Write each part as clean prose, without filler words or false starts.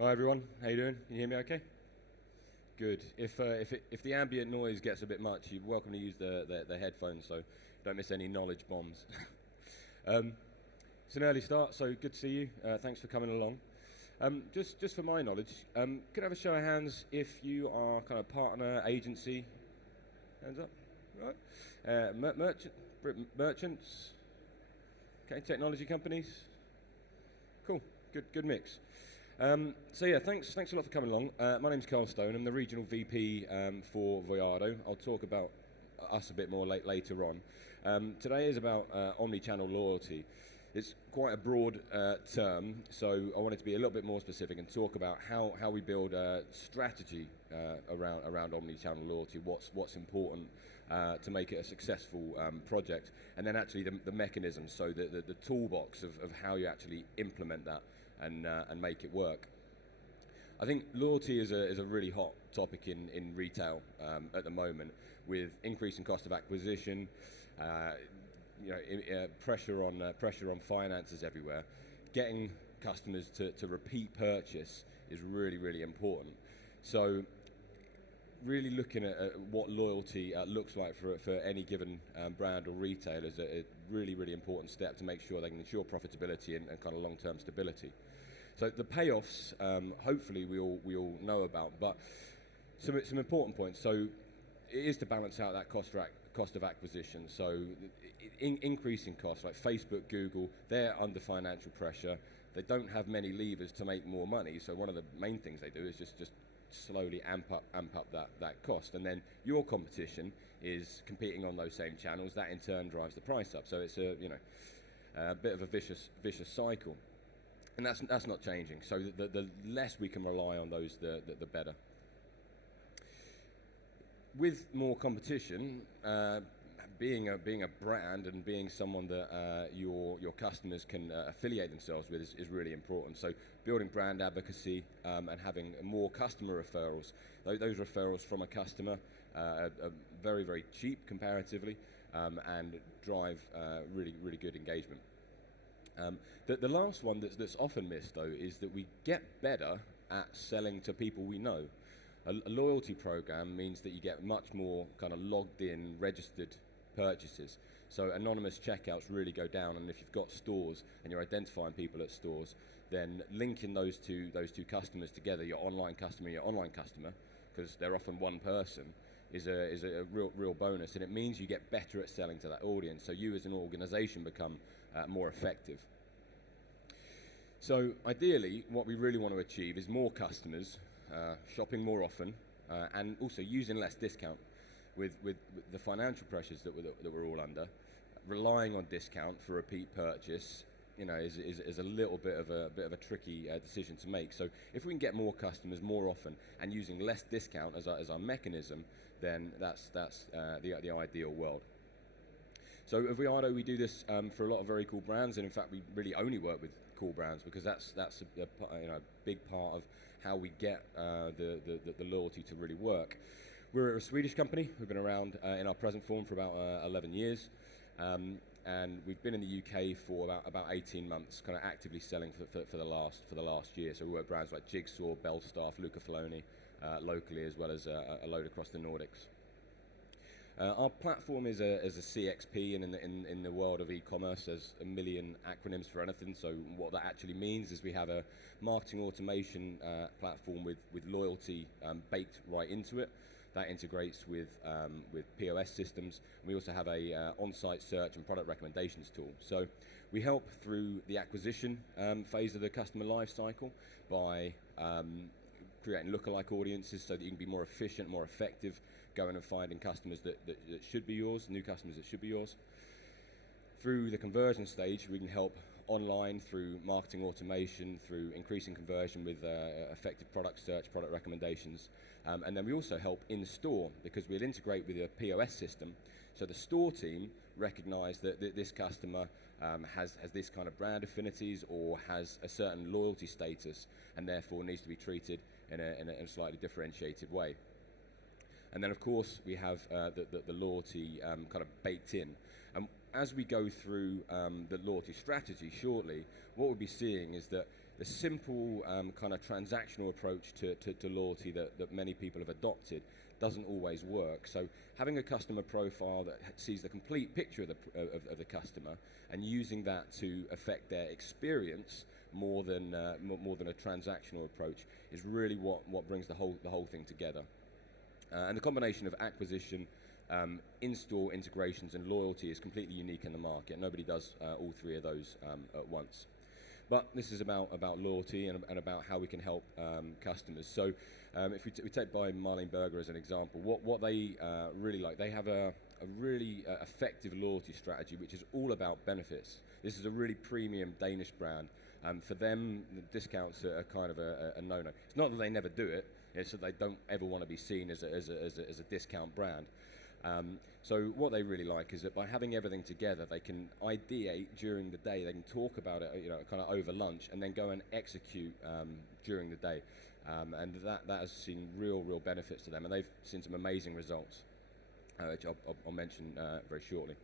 Hi everyone, how you doing? Can you hear me okay? Good. If the ambient noise gets a bit much, you're welcome to use the headphones so you don't miss any knowledge bombs. It's an early start, so good to see you. Thanks for coming along. Just for my knowledge, could I have a show of hands if you are kind of partner, agency? Hands up. Right. Merchants? Okay, technology companies? Cool, good mix. So yeah, thanks a lot for coming along. My name's Karl Stone. I'm the regional VP for Voyado. I'll talk about us a bit more later on. Today is about omni-channel loyalty. It's quite a broad term, so I wanted to be a little bit more specific and talk about how we build a strategy around omni-channel loyalty. What's important to make it a successful project, and then actually the mechanisms, so the toolbox of how you actually implement that and make it work. I think loyalty is a really hot topic in retail at the moment, with increasing cost of acquisition, pressure on finances everywhere. Getting customers to repeat purchase is really important. So really looking at what loyalty looks like for any given brand or retailer is a really important step to make sure they can ensure profitability and kind of long-term stability. So the payoffs, hopefully we all know about, but some important points. So it is to balance out that cost of acquisition. So increasing costs, like Facebook, Google, they're under financial pressure. They don't have many levers to make more money. So one of the main things they do is just slowly amp up that cost. And then your competition is competing on those same channels. That in turn drives the price up. So it's a bit of a vicious cycle. And that's not changing. So the less we can rely on those, the better. With more competition, being a brand and being someone that your customers can affiliate themselves with is really important. So building brand advocacy and having more customer referrals. Those referrals from a customer are very cheap comparatively, and drive really good engagement. The last one that's often missed, though, is that we get better at selling to people we know. A loyalty program means that you get much more kind of logged in, registered purchases. So anonymous checkouts really go down, and if you've got stores and you're identifying people at stores, then linking those two customers together, your online customer and your online customer, because they're often one person, is a real bonus, and it means you get better at selling to that audience. So you as an organization become more effective. So ideally, what we really want to achieve is more customers shopping more often, and also using less discount. With the financial pressures that we're all under, relying on discount for repeat purchase, is a little bit of a tricky decision to make. So if we can get more customers more often and using less discount as our mechanism, then that's the ideal world. So at Voyado, we do this for a lot of very cool brands, and in fact, we really only work with cool brands because that's a big part of how we get the loyalty to really work. We're a Swedish company. We've been around in our present form for about 11 years, and we've been in the UK for about 18 months, kind of actively selling for the last year. So we work with brands like Jigsaw, Belstaff, Luca Faloni, locally, as well as a load across the Nordics. Our platform is a CXP, and in the world of e-commerce, there's a million acronyms for anything. So what that actually means is we have a marketing automation platform with loyalty baked right into it. That integrates with POS systems. We also have a on-site search and product recommendations tool. So we help through the acquisition phase of the customer life cycle by creating lookalike audiences so that you can be more efficient, more effective, going and finding customers that should be yours, new customers that should be yours. Through the conversion stage, we can help online through marketing automation, through increasing conversion with effective product search, product recommendations. And then we also help in store because we'll integrate with a POS system. So the store team recognize that this customer has this kind of brand affinities or has a certain loyalty status, and therefore needs to be treated in a slightly differentiated way. And then, of course, we have the loyalty kind of baked in. And as we go through the loyalty strategy shortly, what we'll be seeing is that the simple kind of transactional approach to loyalty that many people have adopted doesn't always work. So having a customer profile that sees the complete picture of the customer and using that to affect their experience more than a transactional approach is really what brings the whole thing together. And the combination of acquisition, in-store integrations and loyalty is completely unique in the market. Nobody does all three of those at once. But this is about loyalty and about how we can help customers. So if we take by Marlene Berger as an example, what they really like, they have a really effective loyalty strategy which is all about benefits. This is a really premium Danish brand. For them, the discounts are kind of a no-no. It's not that they never do it, it's that they don't ever want to be seen as a discount brand. So what they really like is that by having everything together, they can ideate during the day, they can talk about it, kind of over lunch, and then go and execute during the day. And that has seen real benefits to them, and they've seen some amazing results, which I'll mention very shortly.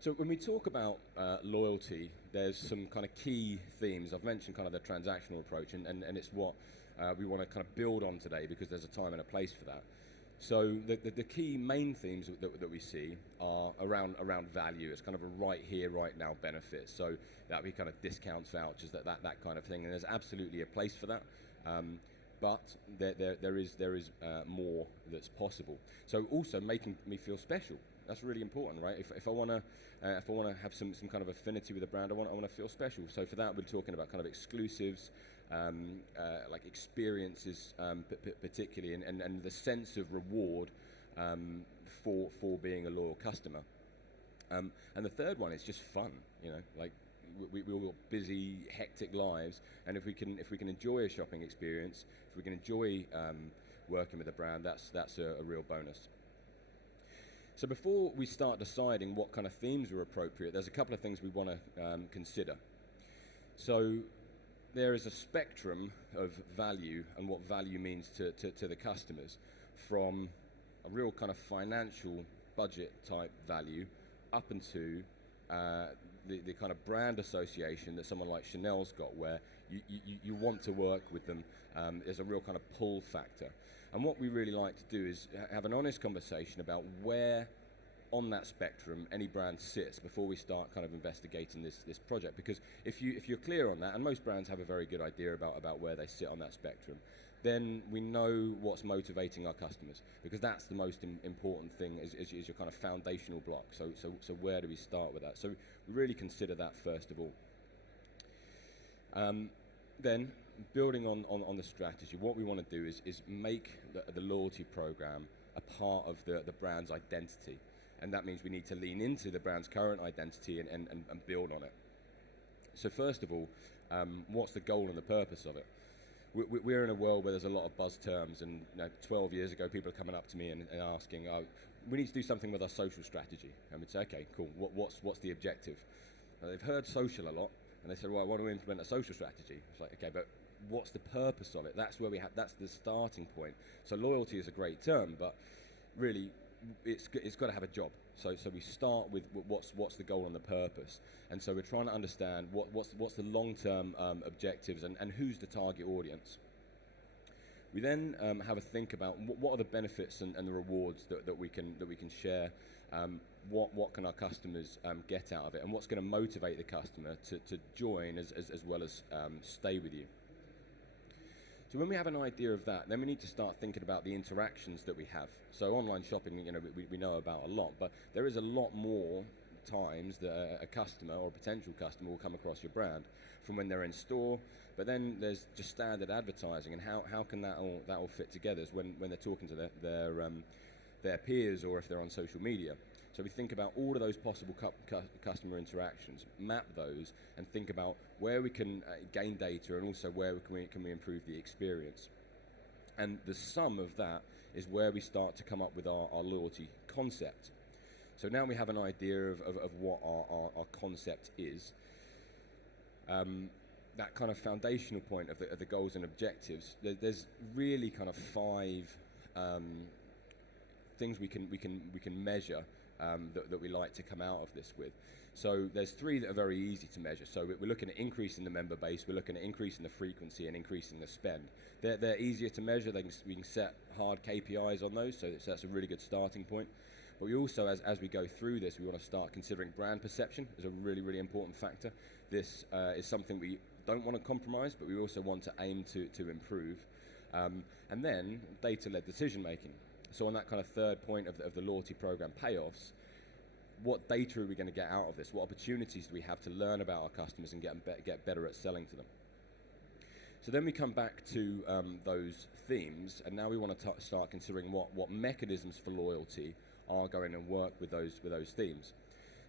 So when we talk about loyalty, there's some kind of key themes. I've mentioned kind of the transactional approach, and it's what we want to kind of build on today because there's a time and a place for that. So the key main themes that we see are around value. It's kind of a right here, right now benefit. So that would be kind of discounts, vouchers, that kind of thing. And there's absolutely a place for that. But there is more that's possible. So also making me feel special. That's really important, right? If I want to have some kind of affinity with a brand, I want to feel special. So for that, we're talking about kind of exclusives, like experiences, particularly, and the sense of reward for being a loyal customer. And the third one is just fun. Like we're all busy, hectic lives, and if we can enjoy a shopping experience, if we can enjoy working with a brand, that's a real bonus. So before we start deciding what kind of themes are appropriate, there's a couple of things we want to consider. So there is a spectrum of value and what value means to the customers, from a real kind of financial budget type value up into the kind of brand association that someone like Chanel's got, where you want to work with them. There's a real kind of pull factor. And what we really like to do is have an honest conversation about where on that spectrum any brand sits before we start kind of investigating this project. Because if you're clear on that, and most brands have a very good idea about where they sit on that spectrum, then we know what's motivating our customers, because that's the most important thing is your kind of foundational block. So where do we start with that? So we really consider that first of all. Then, building on the strategy, what we want to do is make the loyalty program a part of the brand's identity. And that means we need to lean into the brand's current identity and build on it. So first of all, what's the goal and the purpose of it? We're in a world where there's a lot of buzz terms, and 12 years ago people are coming up to me and asking, we need to do something with our social strategy. And we'd say, okay, cool, what's the objective? They've heard social a lot, and they said, well, I want to implement a social strategy. It's like, okay, but what's the purpose of it? That's the starting point. So loyalty is a great term, but really it's got to have a job. So we start with what's the goal and the purpose, and so we're trying to understand what's the long-term objectives and who's the target audience. We then have a think about what are the benefits and the rewards that we can share. What can our customers get out of it, and what's going to motivate the customer to join as well as stay with you. So when we have an idea of that, then we need to start thinking about the interactions that we have. So online shopping, we know about a lot, but there is a lot more times that a customer or a potential customer will come across your brand, from when they're in store. But then there's just standard advertising, and how can that all fit together is when they're talking to their peers, or if they're on social media. So we think about all of those possible customer interactions, map those, and think about where we can gain data, and also where can we improve the experience. And the sum of that is where we start to come up with our loyalty concept. So now we have an idea of what our concept is. That kind of foundational point of the goals and objectives, there's really kind of 5 things we can measure that we like to come out of this with. So there's three that are very easy to measure. So we're looking at increasing the member base, we're looking at increasing the frequency and increasing the spend. They're easier to measure. We can set hard KPIs on those, so that's a really good starting point. But we also, as we go through this, we want to start considering brand perception as a really, really important factor. This is something we don't want to compromise, but we also want to aim to improve. And then data-led decision making. So on that kind of third point of the loyalty program payoffs, what data are we going to get out of this? What opportunities do we have to learn about our customers and get better at selling to them? So then we come back to those themes, and now we want to start considering what mechanisms for loyalty are going to work with those themes.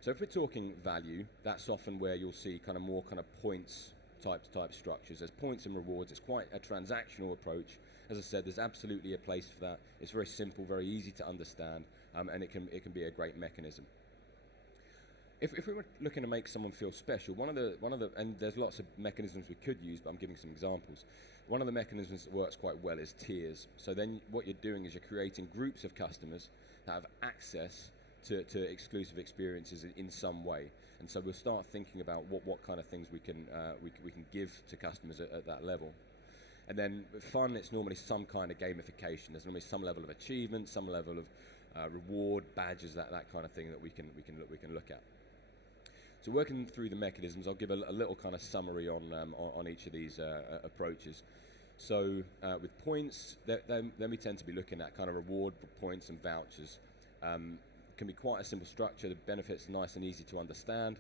So if we're talking value, that's often where you'll see more points type structures. There's points and rewards. It's quite a transactional approach. As I said, there's absolutely a place for that. It's very simple, very easy to understand, and it can be a great mechanism. If we were looking to make someone feel special, one of the and there's lots of mechanisms we could use, but I'm giving some examples. One of the mechanisms that works quite well is tiers. So then what you're doing is you're creating groups of customers that have access to exclusive experiences in some way. And so we'll start thinking about what kind of things we can give to customers at that level. And then fun, it's normally some kind of gamification. There's normally some level of achievement, some level of reward, badges, that kind of thing that we can look at. So working through the mechanisms, I'll give a little kind of summary on each of these approaches. So with points, then we tend to be looking at kind of reward points and vouchers. Can be quite a simple structure. The benefits are nice and easy to understand.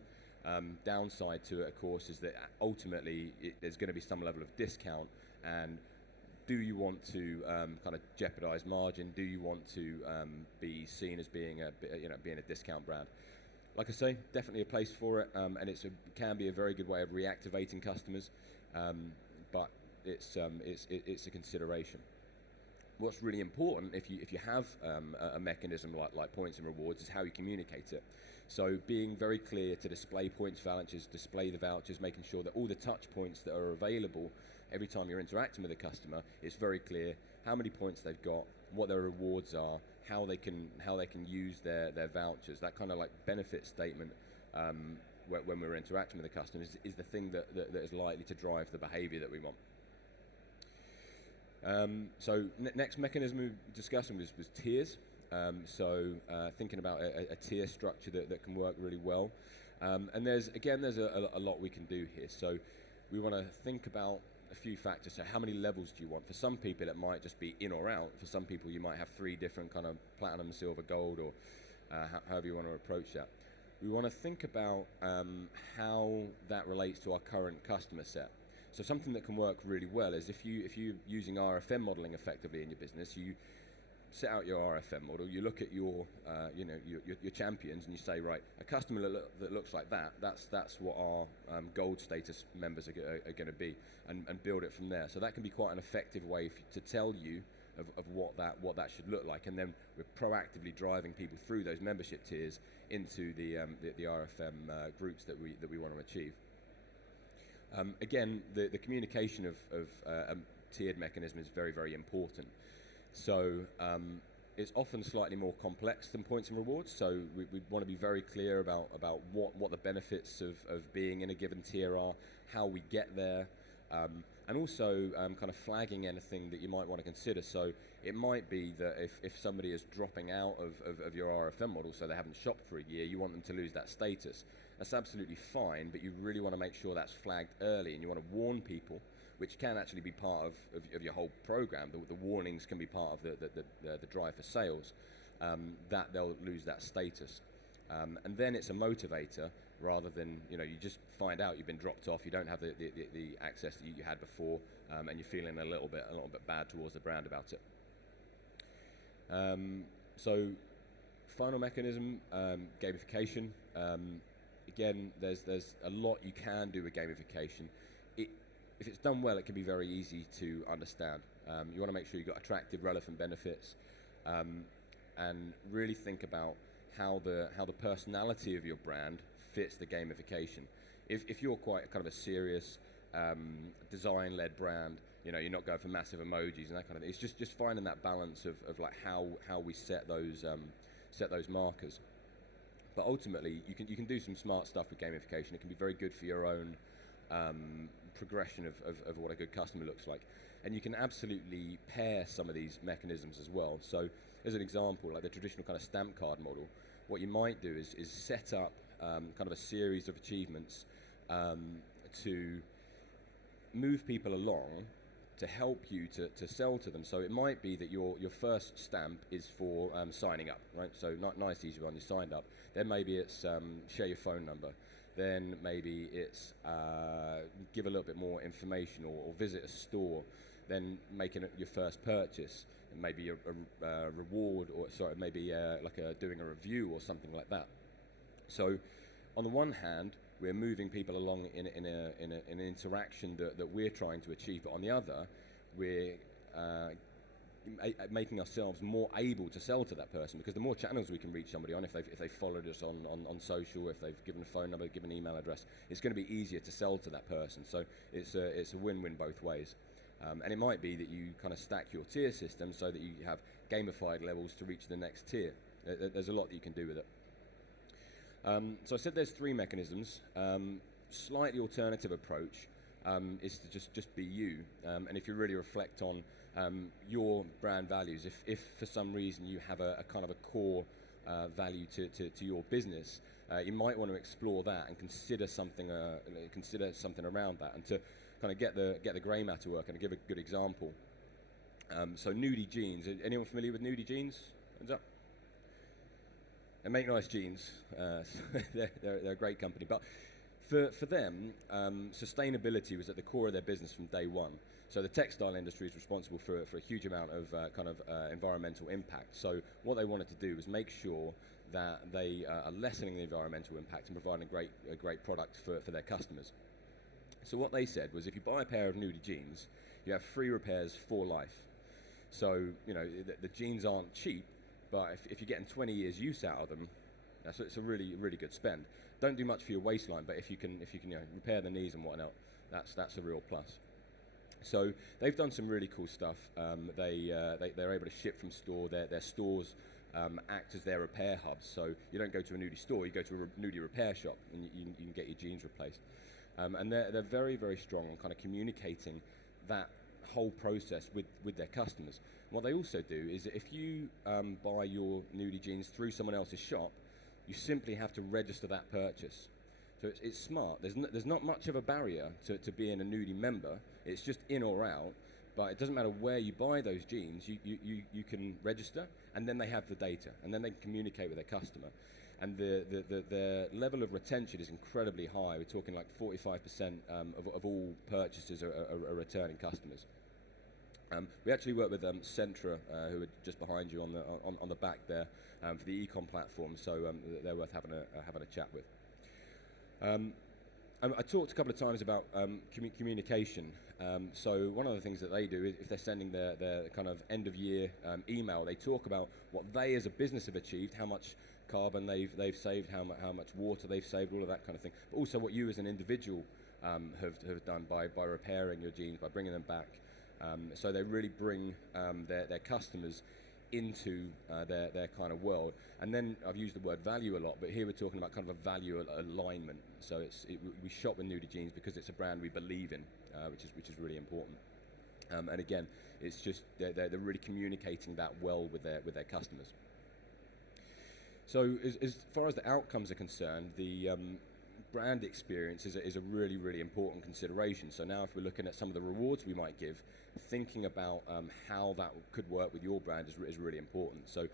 Downside to it, of course, is that ultimately there's going to be some level of discount. And do you want to kind of jeopardize margin? Do you want to be seen as being a discount brand? Like I say, definitely a place for it, and can be a very good way of reactivating customers, but it's a consideration. What's really important if you have a mechanism like points and rewards is how you communicate it. So being very clear to display points, vouchers, display the vouchers, making sure that all the touch points that are available every time you're interacting with a customer, it's very clear how many points they've got, what their rewards are, how they can use their vouchers. That kind of like benefit statement when we're interacting with the customers is the thing that is likely to drive the behavior that we want. So next mechanism we were discussing was tiers. Thinking about a tier structure that can work really well. And there's a lot we can do here. So we want to think about a few factors. So how many levels do you want? For some people it might just be in or out. For some people you might have 3 different kind of platinum, silver, gold, or however you want to approach that. We want to think about how that relates to our current customer set. So something that can work really well is if you're using RFM modeling effectively in your business, you set out your RFM model, you look at your champions, and you say, right, a customer that looks like that's what our gold status members are going to be, and build it from there. So that can be quite an effective way to tell you of what that should look like, and then we're proactively driving people through those membership tiers into the RFM groups that we want to achieve. Again, the communication of a tiered mechanism is very, very important. So it's often slightly more complex than points and rewards. So we want to be very clear about what the benefits of being in a given tier are, how we get there, and also kind of flagging anything that you might want to consider. So it might be that if somebody is dropping out of your RFM model, so they haven't shopped for a year, you want them to lose that status. That's absolutely fine, but you really want to make sure that's flagged early, and you want to warn people, which can actually be part of your whole program. The warnings can be part of the drive for sales, that they'll lose that status. And then it's a motivator rather than, you just find out you've been dropped off, you don't have the access that you had before, and you're feeling a little bit bad towards the brand about it. So final mechanism, gamification. Again, there's a lot you can do with gamification. If it's done well, it can be very easy to understand. You want to make sure you've got attractive, relevant benefits, and really think about how the personality of your brand fits the gamification. If you're quite kind of a serious design-led brand, you're not going for massive emojis and that kind of thing. It's just finding that balance of like how we set those markers. But ultimately, you can do some smart stuff with gamification. It can be very good for your own progression of what a good customer looks like. And you can absolutely pair some of these mechanisms as well. So as an example, like the traditional kind of stamp card model, what you might do is set up kind of a series of achievements to move people along to help you to sell to them. So it might be that your first stamp is for signing up, right? So nice, easy one, you signed up. Then maybe it's share your phone number. Then maybe it's give a little bit more information or visit a store. Then making it your first purchase. And maybe a reward, or sorry, maybe doing a review or something like that. So on the one hand, we're moving people along in an interaction that we're trying to achieve, but on the other, we're making ourselves more able to sell to that person, because the more channels we can reach somebody on, if they've followed us on social, if they've given a phone number, given an email address, it's going to be easier to sell to that person. So it's a win-win both ways. And it might be that you kind of stack your tier system so that you have gamified levels to reach the next tier. There's a lot that you can do with it. So I said there's three mechanisms. Slightly alternative approach is to just be you. And if you really reflect on your brand values, if for some reason you have a kind of a core value to your business, you might want to explore that and consider something around that, and to kind of get the grey matter work. And to give a good example, so Nudie Jeans. Anyone familiar with Nudie Jeans? Hands up. They make nice jeans. They're a great company, but for them, sustainability was at the core of their business from day one. So the textile industry is responsible for a huge amount of environmental impact. So what they wanted to do was make sure that they are lessening the environmental impact and providing a great product for their customers. So what they said was, if you buy a pair of Nudie jeans, you have free repairs for life. So the jeans aren't cheap, but if you're getting 20 years use out of them, it's a really, really good spend. Don't do much for your waistline, but if you can repair the knees and whatnot, that's a real plus. So they've done some really cool stuff. They're able to ship from store. Their stores act as their repair hubs. So you don't go to a Nudie store, you go to a Nudie repair shop, and you can get your jeans replaced. And they're very, very strong on kind of communicating that whole process with their customers. And what they also do is that if you buy your Nudie jeans through someone else's shop, you simply have to register that purchase. So it's smart. There's not much of a barrier to being a Nudie member. It's just in or out. But it doesn't matter where you buy those jeans. You can register, and then they have the data, and then they can communicate with their customer. And the level of retention is incredibly high. We're talking like 45% of all purchases are returning customers. We actually work with Centra, who are just behind you on the back there, for the e-com platform. So they're worth having a chat with. I talked a couple of times about communication. So one of the things that they do is, if they're sending their kind of end of year email, they talk about what they as a business have achieved, how much carbon they've saved, how much water they've saved, all of that kind of thing. But also what you as an individual have done by repairing your jeans, by bringing them back. So they really bring their customers into their kind of world. And then I've used the word value a lot, but here we're talking about kind of a value alignment. So we shop with Nudie Jeans because it's a brand we believe in, which is really important. And again, it's just they're really communicating that well with their customers. So as far as the outcomes are concerned, the brand experience is a really, really important consideration. So now if we're looking at some of the rewards we might give, thinking about how that could work with your brand is really important. So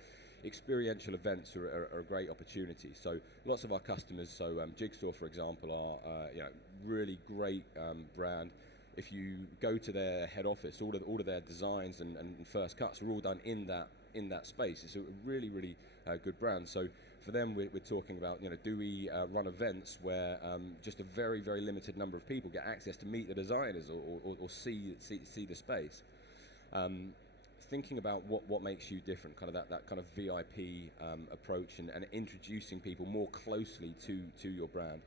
experiential events are a great opportunity. So lots of our customers, so Jigsaw, for example, are really great brand. If you go to their head office, all of their designs and first cuts are all done in that space. It's a really, really good brand. So for them, we're talking about, do we run events where just a very, very limited number of people get access to meet the designers or see the space. Thinking about what makes you different, kind of that kind of VIP approach, and introducing people more closely to your brand.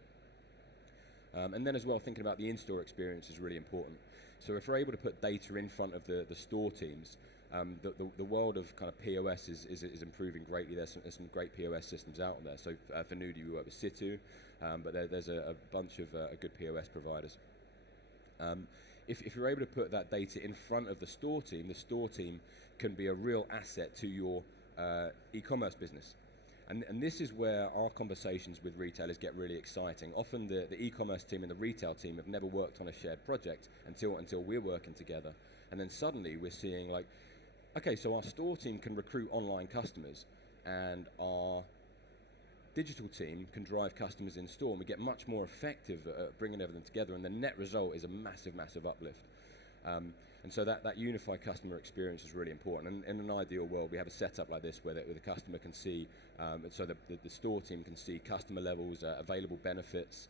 And then as well, thinking about the in-store experience is really important. So if we're able to put data in front of the store teams, The world of kind of POS is improving greatly. There's some great POS systems out there. So for Nudie, we work with Situ, but there's a bunch of good POS providers. If you're able to put that data in front of the store team can be a real asset to your e-commerce business. And this is where our conversations with retailers get really exciting. Often the e-commerce team and the retail team have never worked on a shared project until we're working together. And then suddenly we're seeing like, okay, so our store team can recruit online customers and our digital team can drive customers in store, and we get much more effective at bringing everything together, and the net result is a massive, massive uplift. And so that unified customer experience is really important. And in an ideal world, we have a setup like this where the customer can see, so the store team can see customer levels, available benefits.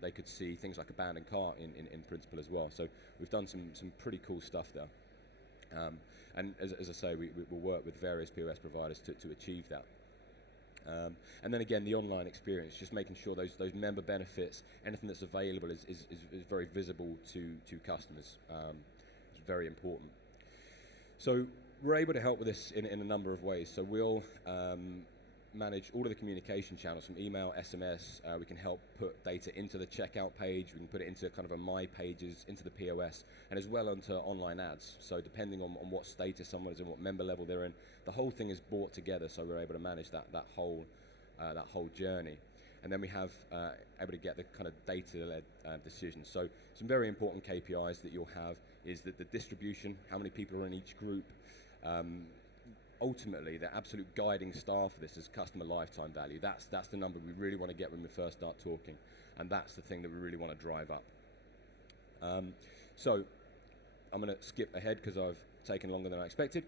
They could see things like abandoned cart in principle as well. So we've done some pretty cool stuff there. And as I say, we'll work with various POS providers to achieve that. And then again, the online experience, just making sure those member benefits, anything that's available is very visible to customers. It's very important. So we're able to help with this in a number of ways. So we'll manage all of the communication channels from email, SMS. We can help put data into the checkout page. We can put it into kind of a My Pages, into the POS, and as well onto online ads. So depending on what status someone is in, what member level they're in, the whole thing is brought together. So we're able to manage that whole journey. And then we have able to get the kind of data-led decisions. So some very important KPIs that you'll have is that the distribution, how many people are in each group. Ultimately, the absolute guiding star for this is customer lifetime value. That's the number we really want to get when we first start talking, and that's the thing that we really want to drive up. So I'm going to skip ahead because I've taken longer than I expected.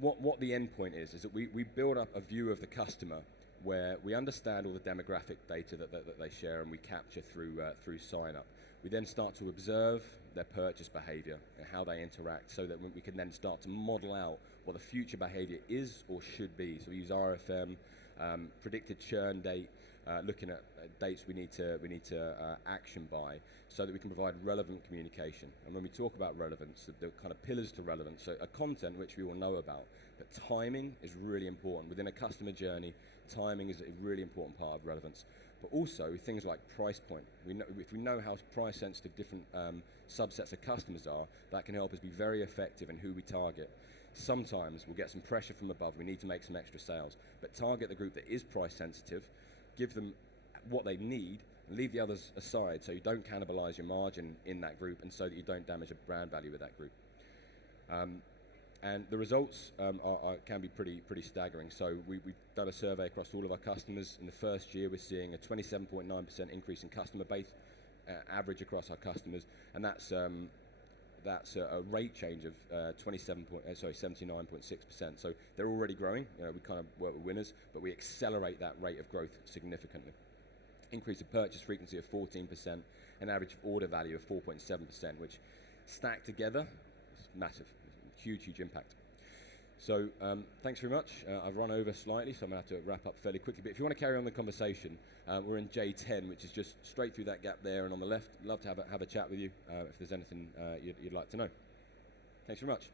What the end point is that we build up a view of the customer where we understand all the demographic data that they share and we capture through sign up. We then start to observe their purchase behavior and how they interact so that we can then start to model out what the future behavior is or should be. So we use RFM, predicted churn date, looking at dates we need to action by so that we can provide relevant communication. And when we talk about relevance, the kind of pillars to relevance, so a content which we all know about, but timing is really important. Within a customer journey, timing is a really important part of relevance. But also things like price point. If we know how price sensitive different subsets of customers are, that can help us be very effective in who we target. Sometimes we'll get some pressure from above, we need to make some extra sales, but target the group that is price sensitive, give them what they need, and leave the others aside so you don't cannibalize your margin in that group and so that you don't damage the brand value with that group. And the results can be pretty staggering. So we've done a survey across all of our customers. In the first year, we're seeing a 27.9% increase in customer base average across our customers, and that's a rate change of 79.6%. So they're already growing. We kind of work with winners, but we accelerate that rate of growth significantly. Increase of purchase frequency of 14%, an average order value of 4.7%, which stacked together is massive. Huge impact. So thanks very much. I've run over slightly, so I'm going to have to wrap up fairly quickly. But if you want to carry on the conversation, we're in J10, which is just straight through that gap there and on the left. Love to have a chat with you if there's anything you'd like to know. Thanks very much.